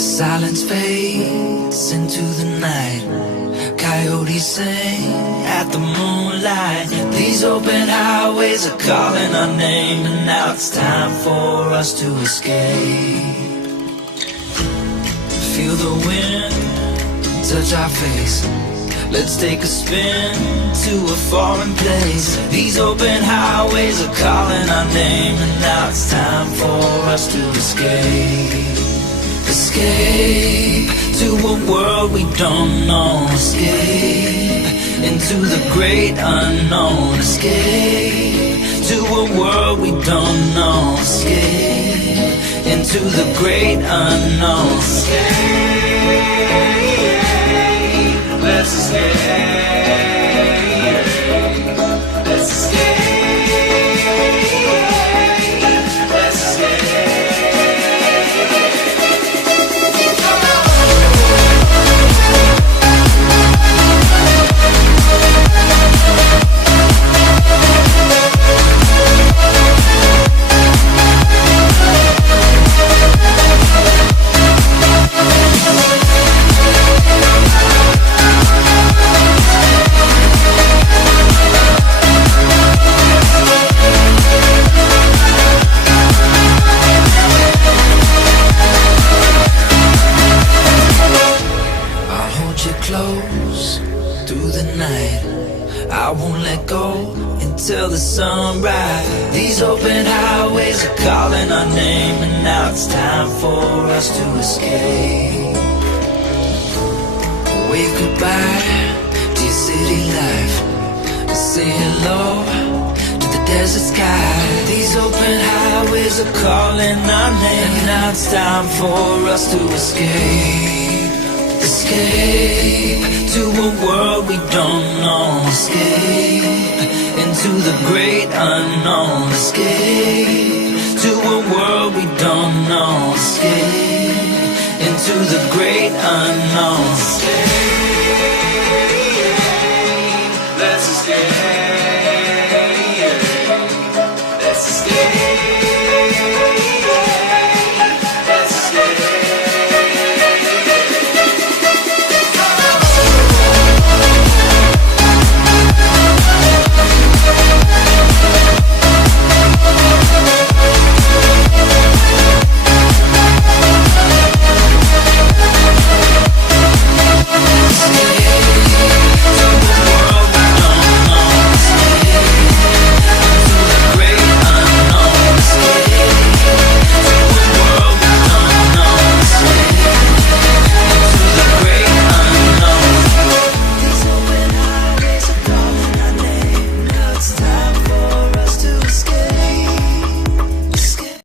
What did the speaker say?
silence fades into the night. Coyotes sing at the moonlight. These open highways are calling our name, and now it's time for us to escape. Feel the wind touch our face. Let's take a spin to a foreign place. These open highways are calling our name, and now it's time for us to escape. Escape to a world we don't know. Escape into the great unknown. Escape to a world we don't know. Escape into the great unknown. Escape. Let's escape. Let's escape. Let's escape. I won't let go until the sunrise. These open highways are calling our name, and now it's time for us to escape. Wave goodbye to your city life. Say hello to the desert sky. These open highways are calling our name, and now it's time for us to escape. Escape to a world we don't know. Escape into the great unknown. Escape to a world we don't know. Escape into the great unknown.